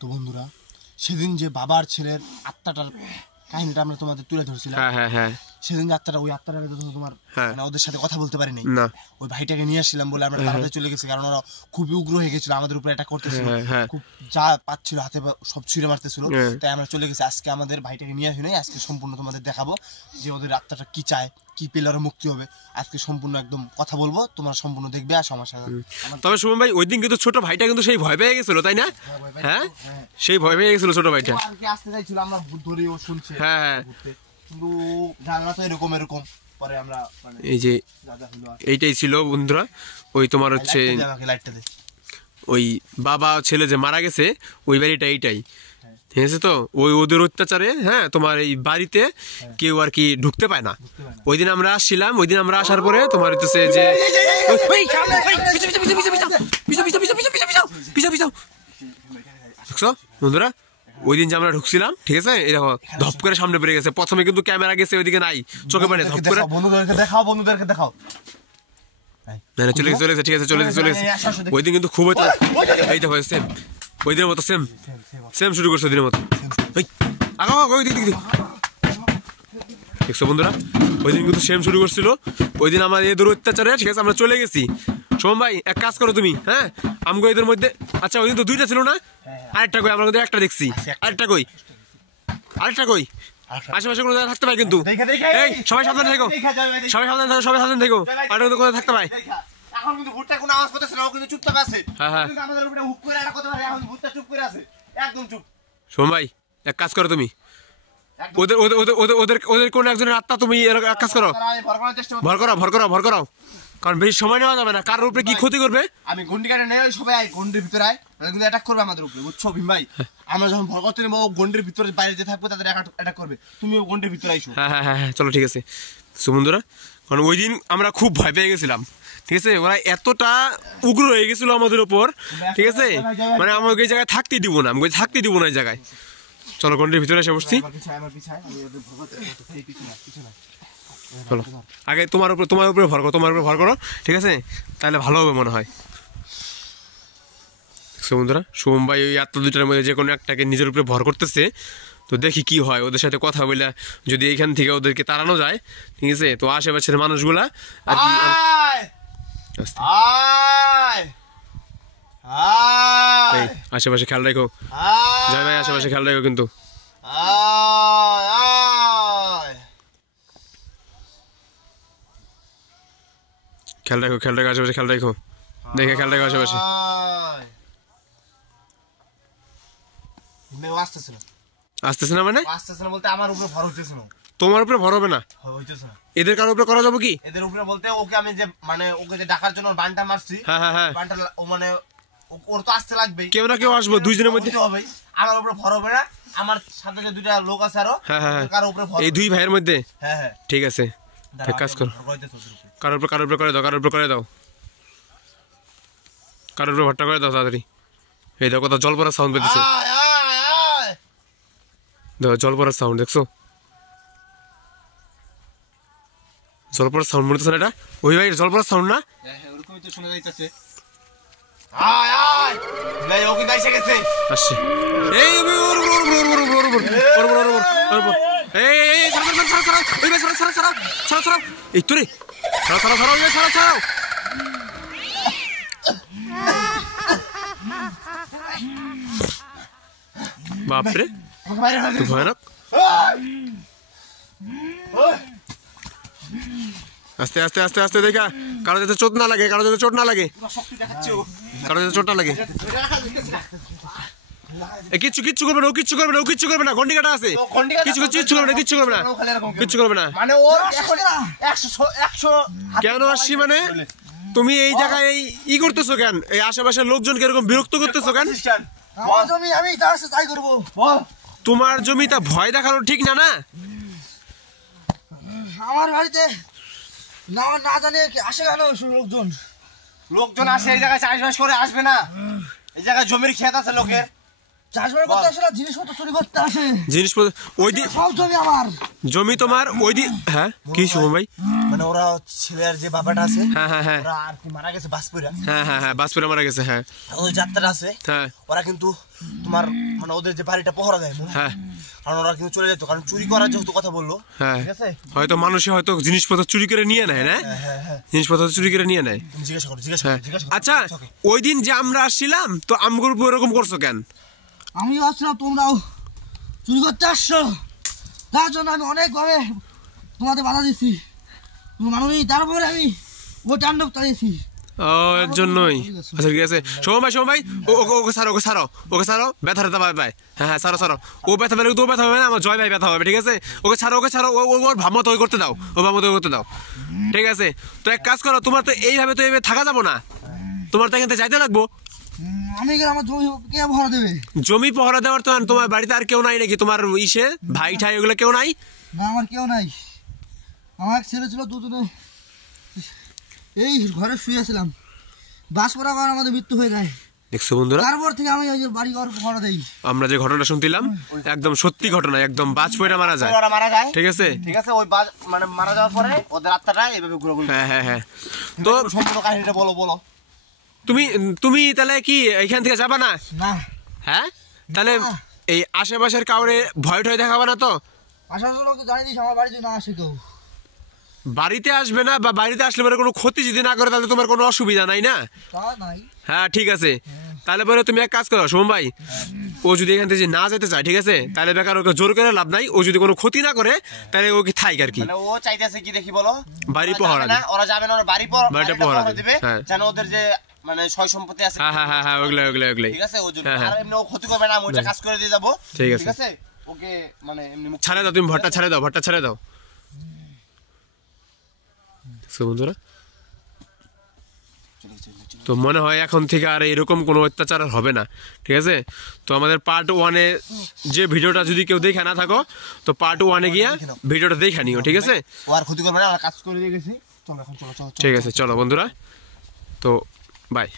তো বন্ধুরা, সেদিন যে বাবার ছেলের আত্মাটার কাহিনীটা আমরা তোমাদের তুলে ধরছিলাম, সেদিন যে আত্মাটা, ওই আত্মাটা তোমার ওদের সাথে কথা বলতে পারিনি, ওই ভাইটাকে নিয়ে আসছিলাম বলে আমরা তাড়াতাড়ি চলে গেছি, কারণ ওরা খুবই উগ্র হয়ে গেছিল, আমাদের উপরে অ্যাটাক করতেছিল, খুব যা পাচ্ছিল হাতে সব ছুঁড়ে মারতেছিল। তাই আমরা চলে গেছি। আজকে আমাদের ভাইটাকে নিয়ে আসি নাই, আজকে সম্পূর্ণ তোমাদের দেখাবো যে ওদের আত্মাটা কি চায়, কি পেলে ওরা মুক্তি হবে। আজকে সম্পূর্ণ একদম কথা বলবো, তোমরা সম্পূর্ণ দেখবে। আসো আমার সাথে। তবে শুভম ভাই, ওই দিন কিন্তু ছোট ভাইটা কিন্তু সেই ভয় পেয়ে গেছিল, তাই না? হ্যাঁ, সেই ভয় পেয়ে গেছিল ছোট ভাইটা। আসতে চাইছিল, আমরা ধরেও শুনছে, কিন্তু জানা তো এরকম পরে আমরা এই যে এইটাই ছিল বন্ধুরা, ওই তোমার হচ্ছে ওই বাবা ছেলে যে মারা গেছে ওই বাড়িটা এইটাই, ঠিক আছে? তো ওই ওদের অত্যাচারে তোমার এই বাড়িতে কেউ আর কি ঢুকতে পায় না। ওই দিন আমরা আসছিলাম, ওই দিন আমরা আসার পরে তোমার হচ্ছে যে বন্ধুরা, ওই দিন যে আমরা ঢুকছিলাম, ঠিক আছে, এই দেখো ধপ করে সামনে বেরিয়ে গেছে। প্রথমে কিন্তু ক্যামেরা গেছে ওইদিকে, নাই চোখে পানি, ধপ করে বন্ধুদেরকে দেখাও। চলে গেছে, ঠিক আছে, চলে গেছে। ওই দিন কিন্তু খুব এই দেখো সেম ওই দিনের মতো সেম শুরু করছে, ওই দিনের মতো। দেখছো বন্ধুরা, ওই দিন কিন্তু সেম শুরু করছিল। ওই দিন আমার এদের অত্যাচারে, ঠিক আছে, আমরা চলে গেছি। সোম ভাই, এক কাজ করো তুমি, আমগো এদের মধ্যে, আচ্ছা ওই দিন তো দুইটা ছিল না, আরেকটা কই? আমরা একটা দেখছি, আরেকটা কই? আশেপাশে কোনো জায়গায় থাকতে পাই কিন্তু। এই সবাই সাবধানে থেকো, সবাই সাবধানে থেকো। আর কোথায় থাকতে পাই? এখন কিন্তু ভুট্টা কোনো আওয়াজ করতেছে না, ও কিন্তু চুপচাপ আছে। কিন্তু আমাদের উপরে হুক করে এটা কথা বলে, এখন ভুট্টা চুপ করে আছে, একদম চুপ। সোম ভাই, এক কাজ করো তুমি, ওদের কোন একজনের আত্মা, তুমি এক কাজ করো, ভর করাও, কারণ বেশি সময় নেওয়া যাবে না। কারোর উপরে কি ক্ষতি করবে? আমি গন্ডি কাটে নেই, সবাই গন্ডির ভিতরে আয়, কিন্তু অ্যাটাক করবে আমাদের উপরে, বুঝছো ভীম ভাই? আমরা যখন ভর করতে নেবো, গন্ডির ভিতরে বাইরে যে থাকবো তাদের অ্যাটাক করবে, তুমিও গন্ডির ভিতরে আইসো। হ্যাঁ, চলো, ঠিক আছে। বন্ধুরা, কারণ ওই দিন আমরা খুব ভয় পেয়ে গেছিলাম, ঠিক আছে? ওরা এতটা উগ্র হয়ে গেছিল আমাদের উপর, ঠিক আছে, মানে আমাকে এই জায়গায় থাকতে দিব না, আমাকে থাকতে দিব না এই জায়গায়। চলো, গন্ডির ভিতরে এসে বসছি। চলো, আগে তোমার উপরে ভর করো, ঠিক আছে, তাহলে ভালো হবে মনে হয়। বন্ধুরা, শুভম ভাই ওই আত্মা দুইটার মধ্যে যে কোনো একটাকে নিজের উপরে ভর করতেছে। তো দেখি কি হয়, ওদের সাথে কথা বলে যদি এইখান থেকে ওদেরকে তাড়ানো যায়, ঠিক আছে, তো আশেপাশের মানুষগুলা আর কি আশেপাশে খেয়াল রাখো। জয় ভাই, আশেপাশে খেয়াল রাখো কিন্তু। খেয়াল রাখো, আশেপাশে খেয়াল রাখো, দেখে খেয়াল রাখো আশেপাশে। আসতেছে না মানে? আসতেছে না বলতে আমার উপরে ভর হইতেছে না। তোমার উপরে ভর হবে না? হইতেছে না। এদের কারোর উপরে করা যাবে কি? এদের উপরে বলতে ওকে আমি যে ওকে যে ডাকার জন্য বানটা মারছি, বানটা মানে ওর তো আসতে লাগবে, কেউ না কেউ আসবে, দুইজনের মধ্যে হবে। আমার উপরে ভর হবে না, আমার সাথে যে দুইটা লোক আছে আরো, কারোর উপরে ভর, এই দুই ভাইয়ের মধ্যে। হ্যাঁ, ঠিক আছে, এক কাজ করো, কারোর উপরে করে দাও, কারোর উপরে ভরটা করে দাও তাড়াতাড়ি। এই দেখো কত জল পড়ার সাউন্ড পেতেছে, দেখো জল পড়ার সাউন্ড, দেখছো জল পড়ার সাউন্ড মনে হচ্ছে না? এটা ওই ভাই জল পড়ার সাউন্ড না? ওরকমই তো শোনা যাইতেছে। আসছে, এই তো রে, ছাড়াও। বাপরে, ভয়ানক। আস্তে দেখা, কারো যাতে চোট না লাগে, কিচ্ছু করবে না, গন্ডি কাটা আছে, কিচ্ছু করবে না। কেন আসছি মানে, তুমি এই জায়গায় ই করতেছো কেন? এই আশেপাশের লোকজন কিরকম বিরক্ত করতেছো কেন? তোমার জমি, তা ভয় দেখানো ঠিক না। না, আমার বাড়িতে না জানে আসে কেন লোকজন আসে এই জায়গায় চাষবাস করে, আসবে না? এই জায়গায় জমির ক্ষেত আছে লোকের, চাষবাস করতে আসে না, জিনিসপত্র চুরি করতে আসে। ওই দিন সব জমি আমার, জমি তোমার ওই দিন। হ্যাঁ, কি শুভম ভাই? মানে ওরা ছেলের যে বাবাটা আছে হ্যাঁ হ্যাঁ হ্যাঁ ওরা আর কি মারা গেছে বাসপুরা। হ্যাঁ হ্যাঁ হ্যাঁ বাসপুরে মারা গেছে। হ্যাঁ ওই যাত্রাটা আছে হ্যাঁ ওরা কিন্তু তোমার মানে ওদের যে বাড়িটা পহরা দেয় হ্যাঁ কারণ ওরা কিন্তু চলে যেত কারণ চুরি করার যেহেতু কথা বললো হ্যাঁ ঠিক আছে হয়তো মানুষে হয়তো জিনিসপত্র চুরি করে নিয়ে নেয় না জিনিসপত্র চুরি করে নিয়ে নেয়। তুমি জিজ্ঞাসা করো আচ্ছা ওই দিন যে আমরা আসছিলাম তো আমগুর উপর এরকম করছো কেন? আমি আসছিলাম তোমরাও চুরি করতে আসছো তার জন্য আমি অনেকভাবে তোমাদের বাধা দিচ্ছি তুমি মানুষ তারপরে আমি ও তাণ্ডব চালিয়েছি। ও এর জন্যই। আচ্ছা ঠিক আছে সোম ভাই ওকে ছাড়ো ব্যথা পায়। হ্যাঁ হ্যাঁ ছাড়ো ও ব্যথা পেলে তো ব্যথা হবে না আমার জয় ভাই ব্যথা হবে ঠিক আছে ওকে ছাড়ো ওর ভাবমতো ওই করতে দাও ও ভাবমতো করতে দাও ঠিক আছে। তো এক কাজ করো তোমার তো এইভাবে তো এইভাবে থাকা যাবো না তোমার তো এখান থেকে যাইতে লাগবো। আমি আমার জমি কে ভরা দেবে? জমি পহরা দেওয়ার তো তোমার বাড়িতে আর কেউ নাই নাকি তোমার ইসে ভাই ঠাই ওগুলো কেউ নাই? না আমার কেউ নাই আমার এক ছেলে ছিল দুজনে এই ঘরে শুয়েছিলাম বাস পড়া কারণে আমাদের মৃত্যু হয়ে যায়। দেখছো বন্ধুরা তারপর থেকে আমি ওই যে বাড়ি ঘর ভরা দেই। আমরা যে ঘটনা শুনছিলাম একদম সত্যি ঘটনা একদম বাজ পয়রা মারা যায় ঠিক আছে ওই মানে মারা যাওয়ার পরে ওদের আত্মাটা এইভাবে ঘুরে ঘুরে। হ্যাঁ হ্যাঁ হ্যাঁ তো সম্পূর্ণ কাহিনীটা বলো তুমি তাহলে কি এখান থেকে যাবা না? না হ্যাঁ তাহলে এই আশেপাশের কাউরে ভয় টয় দেখাবা না তো? আশেপাশের লোক জানিয়ে দিস আমার বাড়িতে না আসে কেউ বাড়িতে আসবে না বা বাড়িতে আসলে পরে কোনো ক্ষতি যদি না করে তাহলে তোমার কোনো অসুবিধা নাই না? তা নাই। হ্যাঁ ঠিক আছে তাহলে পরে তুমি এক কাজ করো সোম ভাই ও যদি এখান থেকে না যেতে চায় ঠিক আছে তাহলে বেকার ওকে জোর করে লাভ নাই ও যদি কোনো ক্ষতি না করে তাহলে ওকে থাইক আর কি মানে ও চাইতেছে কি দেখি বলো বাড়ি পহরা না ওরা যাবে না ওরা বাড়িটা পহরা দিবে হ্যাঁ যেন ওদের যে মানে সয় সম্পত্তি আছে হ্যাঁ হ্যাঁ হ্যাঁ ওগুলাই ঠিক আছে ওই জন্য আর এমনি ও ক্ষতি করবে না আমি ওইটা কাজ করে দিয়ে যাবো ঠিক আছে ওকে মানে এমনি ছাড়ে দাও তুমি ভট্টা ছেড়ে দাও বন্ধুরা। তো মনে হয় এখন থেকে আর এরকম কোনো অত্যাচার হবে না ঠিক আছে। তো আমাদের পার্ট 1-এ যে ভিডিওটা যদি কেউ দেখে না থাকো তো পার্ট 1-এ গিয়া ভিডিওটা দেখে নিও ঠিক আছে। ও আর ক্ষতি করবে না আমরা কাজ করে দিয়ে গেছি চলো এখন চলো ঠিক আছে চলো বন্ধুরা তো বাই।